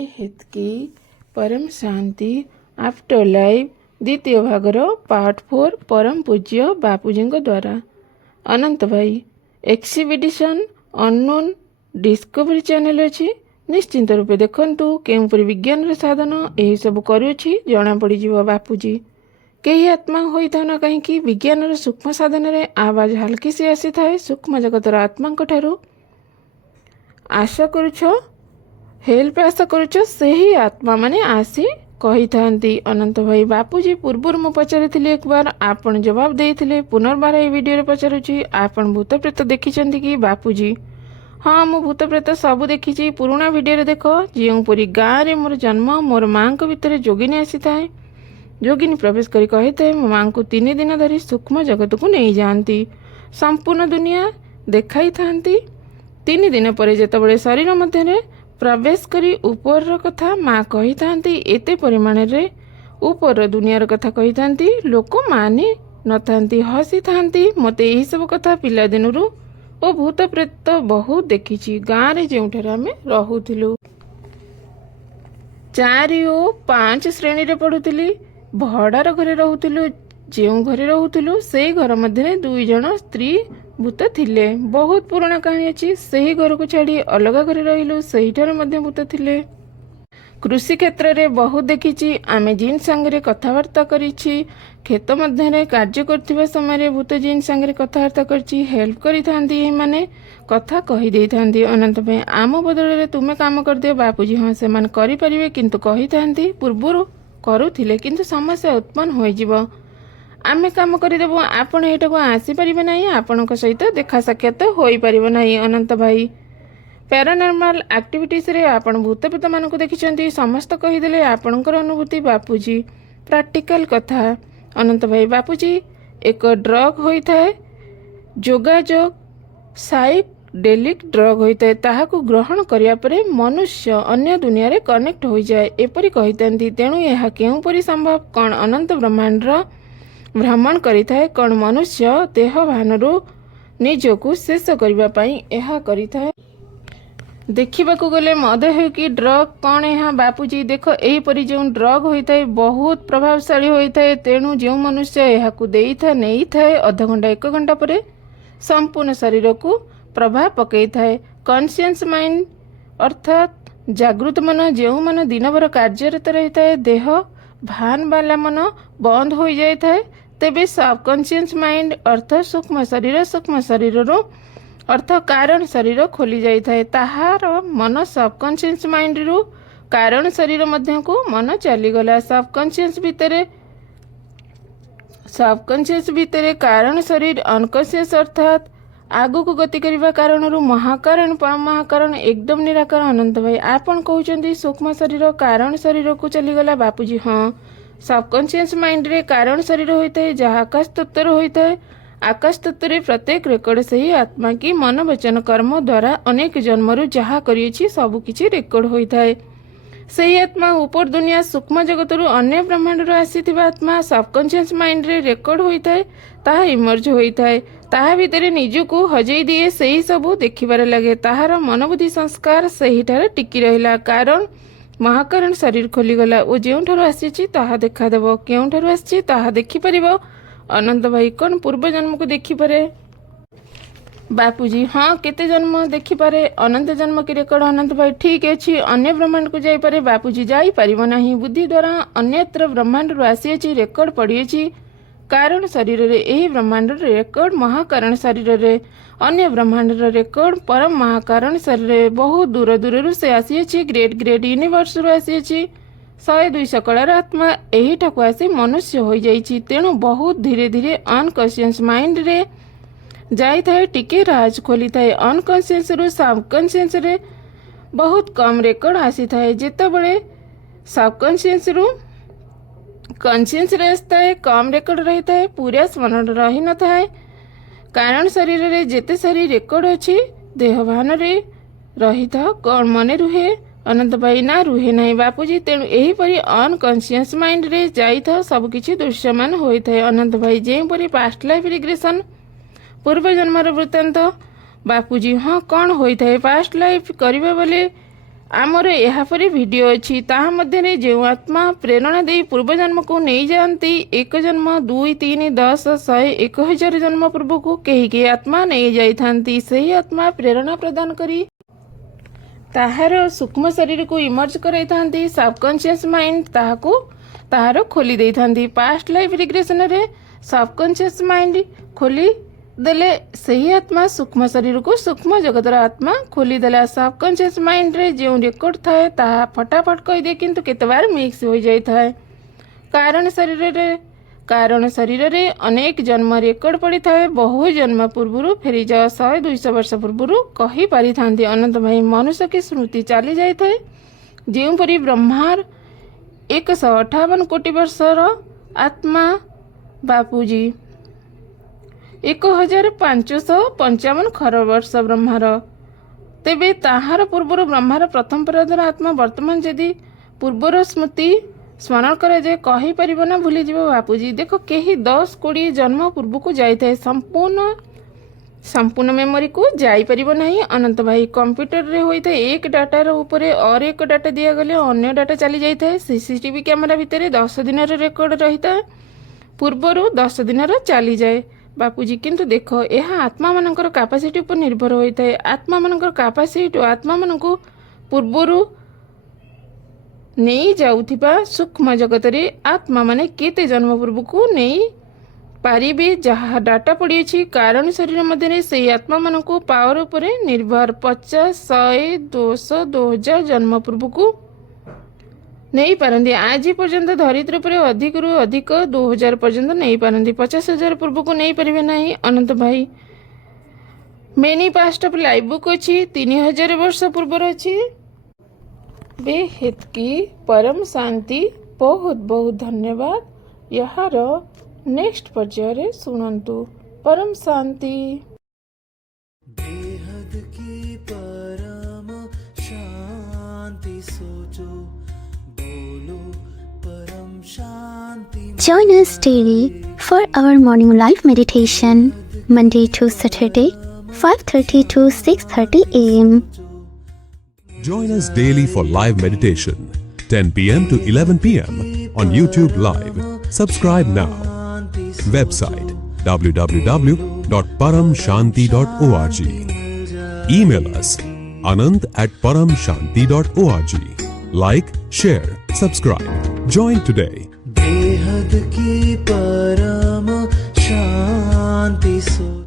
हित की परम शांति आफ्टर लाइफ द्वितीय भागर पार्ट 4 परम पूज्य बापूजी द्वारा अनंत भाई एक्सपीडिशन अननोन डिस्कवरी चैनल अच्छी निश्चिंत रूपे देखंतु केउपरि विज्ञान साधन यही सब करुछि जना पड़ी बापूजी कई आत्मा होता न कहीं विज्ञान सूक्ष्म साधन रे आवाज हल्की सी आसी थाए सूक्ष्म जगतर आत्मा ठारू आशा करुछ हेल्प आशा करुछ सही आत्मा माने आसी कही थांती। अनंत भाई बापूजी पूर्वर मु पचारि एक बार आपण जवाब देइथिले पुनर्बार ए वीडियो रे पचारुछि आपण भूत प्रेत देखिछंती कि बापूजी? हाँ मु भूत प्रेत सब देखिछि पुराना वीडियो रे देख जोपरी गाँव रे मोर जन्म मोर माँ को भितर जोगिनी आसी थाए जोगिनी प्रवेश करी कही थाए मो माँ को 3 दिन धरी सूक्ष्म जगत को नहीं जाती संपूर्ण दुनिया देखाई थांती 3 दिन पर जेतबळे शरीर मध्य प्रवेश करी ऊपर कथा माँ कही थांती एते परिमाण रे ऊपर दुनियार कथा कही थांती लोक मानी नथांती हसी थांती मते यही सब कथा पिला दिनरु ओ भूत प्रेत बहुत देखिछि। गाँव रे जेउठारे आमे रहुथिलु 4 और 5 श्रेणी रे पढुथिली भड़ार घरे रहुथिलु जेउ घरे रहुथिलु से घर मध्य 2 जण स्त्री भूत थिले बहुत पुराना कहानी अच्छी सही घर को छाड़ी अलग घरे रहिलु सहीठारे मध्य भूत थिले। कृषि क्षेत्र रे बहुत देखिछि आमे जिन संगे कथबार्ता करिछि खेत मध्य रे कार्य करथिबा समय रे भूत जिन संगे कथबार्ता करछि हेल्प करि थांती ए माने कथा कहि देइ थांती अनंत भाई आम बदल रे तुमे काम कर दियो बापूजी हाँ से मान करि परिबे किंतु कहि थांती पूर्वरु करूथिले किंतु समस्या उत्पन्न होई जिवो आमे काम करदेबु आपण एटाको आसी परिबे नाही आपणक सहित देखा साक्षात होई परिबो नाही। अनंत भाई पैरानॉर्मल एक्टिविटीज रे आपण भूत प्रेत मानक देखिछंती समस्त कहिदेले आपणकर अनुभूति बापूजी प्रैक्टिकल कथा। अनंत भाई बापूजी एक ड्रग होई थाए जोगाजोग साइकेडेलिक ड्रग होई थाए ताहाकु ग्रहण करिया परे मनुष्य अन्य दुनिया रे कनेक्ट होई जाए एपरि कहितांती तेणु यह केउ परि संभव कोन अनंत ब्रह्मांड रो भ्रमण करिथाए कौन मनुष्य देह भानरू निजको शेष करबा पई एहा करिथाए देखिबाकू गले मद हो कि ड्रग कौन यहाँ बापूजी देख एही परि जो ड्रग होइथाए बहुत प्रभावशाली होइथाए तेणु जो मनुष्य एहाकू देइथा नहीं थाए आधा घंटा 1 घंटा परे संपूर्ण शरीर को प्रभाव पकई थाए कॉन्शियस माइंड अर्थात जागृत मन जो मन दिन भर कार्यरत रही थाए देह भान वाला मन बंद हो जाए थाए तेबे सबकॉन्शियस माइंड अर्थ सूक्ष्म शरीर अर्थ कारण शरीर खोली जाए थाए ताहार मन सबकॉन्शियस माइंड रु कारण शरीर मध्य को मन चली गला सबकॉन्शियस भितरे कारण शरीर अनकॉन्शियस अर्थात आगु को गति करने कारण महाकारण परम महाकारण एकदम निराकार। अनंत भाई आपन कहउचंदी सूक्ष्म शरीर कारण शरीर को चलीगला बापूजी हाँ सबकॉन्शियस माइंड रे कारण शरीर होता है जहाँ आकाश तत्व होता है आकाश तत्व रे प्रत्येक रेकर्ड से ही आत्मा की मन वचन कर्म द्वारा अनेक जन्मरु जहाँ करिछि सब किछि रेकर्ड होता है सही आत्मा ऊपर दुनिया सूक्ष्म जगतरु अन्य ब्रह्मांड रो आसीथिबा आत्मा सबकॉन्शियस माइंड रे रेकर्ड होता है ताहा इमर्ज होता है ताहा भितरे निजको हजई दिए सही सबू देखिबार लगे ताहार मनबुद्धि संस्कार सही ठारे टिकी रहिला कारण महाकारण शरीर खोलीगला ओ जेउठारु आसीछि ताहा देखा देबो केउठारु आसीछि ताहा देखि परिबो। अनंत भाई कौन पूर्व जन्म को देखि पारे बापूजी हाँ केते जन्म देखि पारे अनंत जन्म की रेकर्ड। अनंत भाई ठीक अछि अन्य ब्रह्मांड को जाई पारे बापूजी जाई परिबो नाही बुद्धि द्वारा अन्यत्र ब्रह्मांड रो आसीछि रेकर्ड पड़िछि कारण शरीर रे एही ब्रह्मांड रे रेकर्ड महाकारण शरीर रे अन्य ब्रह्मांड रे रेकर्ड परम महाकारण शरीर रे बहुत दूर दूर से आसीछि ग्रेट यूनिवर्स रो आसीछि 100-200 कलार आत्मा एही ठाकु आसी मनुष्य हो जाइछि तेणु बहुत धीरे धीरे अनकॉन्शियस माइंड रे जाई थाए टिके राज खोली थाए अनकॉन्शियस रु सबकॉन्शियस रे बहुत कम रेकर्ड आसी थाए जेतेबेले सबकॉन्शियस रु कॉन्शियस रे आसताए कम रेकर्ड रही थाए पूरा स्मरण रही न थाए कारण शरीर रे जेते सारी रेकर्ड अछि देह भान रे रही था कौन मने रुहे अनंत भाई ना रुहे नहीं बापूजी तेणु एही परी अनकॉन्शियस माइंड रे जाई था सब किछि दृश्यमान होई थाए। अनंत भाई जे परी पास्ट लाइफ रिग्रेशन पूर्व जन्मर वृत्तांत बापूजी हाँ कौन होई थाए पास्ट लाइफ करिबा बोले आमर यापरी भिडियो अच्छी ताहा मध्य जो आत्मा प्रेरणा दे पूर्वजन्म को नहीं जाती एक जन्म 2 3 10 100 1000 जन्म पूर्व को कहीं आत्मा नहीं जाती सही आत्मा प्रेरणा प्रदान करी ताहार सूक्ष्म शरीर को इमर्ज कराई सबकॉन्शियस माइंड ताहार खोली दे था पास्ट लाइफ रिग्रेशन रे सबकॉन्शियस माइंड खोली देले सही आत्मा सूक्ष्म शरीर को सूक्ष्म जगतर आत्मा खोली देला सबकॉन्शियस माइंड रे जो रेकर्ड थाए ताहा फटाफट कही दे किंतु केते बार मिक्स हो जाई थाए कारण शरीर रे अनेक जन्म रेकर्ड पड़ी थाए बहु जन्म पूर्व फेरी जा 100-200 वर्ष पूर्व कही पारि थांती अनंत भाई मनुष्य की स्मृति चली जाई थाए जेउपरि ब्रह्मार 158 कोटी वर्षर आत्मा बापूजी 1555 खरब वर्ष ब्रह्मार तेबे ताहार पूर्वर ब्रह्मार प्रथम पराधर आत्मा वर्तमान जदि पूर्वर स्मृति स्मरण करे जे कही परिबो ना भूली जीव बापूजी देखो केही 10-20 जन्म पूर्व को जाइए संपूर्ण मेमोरी को जाई परिबो नहीं अनंत भाई कंप्यूटर रे होइते एक डाटार ऊपर और एक डाटा दिया गले अन्य डाटा चली जाइए सीसीटीवी कैमेरा भितर 10 दिन रेकर्ड रही था पूर्वर 10 दिन चली जाए बापूजी किंतु देख यह आत्मा मानकर कैपेसिटी पर निर्भर होता है आत्मा मानकर कैपेसिटी आत्मा मान पूर्वर नहीं जाउथिबा सूक्ष्म जगत रे आत्मा माने केते जन्म पूर्व को नहीं पारिबे जहाँ डाटा पड़ी अछि कारण शरीर मध्य से आत्मा मान को पावर उपर निर्भर 50 100 200 2000 जन्म पूर्व को नहीं पारंती आज पर्यंत धरित्री पर अधिक रु अधिक 2000 पर्यंत नहीं पारंती 50,000 पूर्व को नहीं पारे नहीं अनंत भाई many past of life book अच्छी 3000 वर्ष पूर्वर अच्छी बेहद की परम शांति बहुत बहुत धन्यवाद यार नेक्स्ट पर्याय सुनंतु परम शांति बेहद की परम शांति सोचो बोलो परम शांति Join us daily for our morning live meditation, Monday to Saturday, 5:30 to 6:30 a.m. Join us daily for live meditation, 10 p.m. to 11 p.m. on YouTube Live. Subscribe now. Website www.paramshanti.org. Email us anant@paramshanti.org. Like, share, subscribe. Join today. बेहद की परम शांति सोचो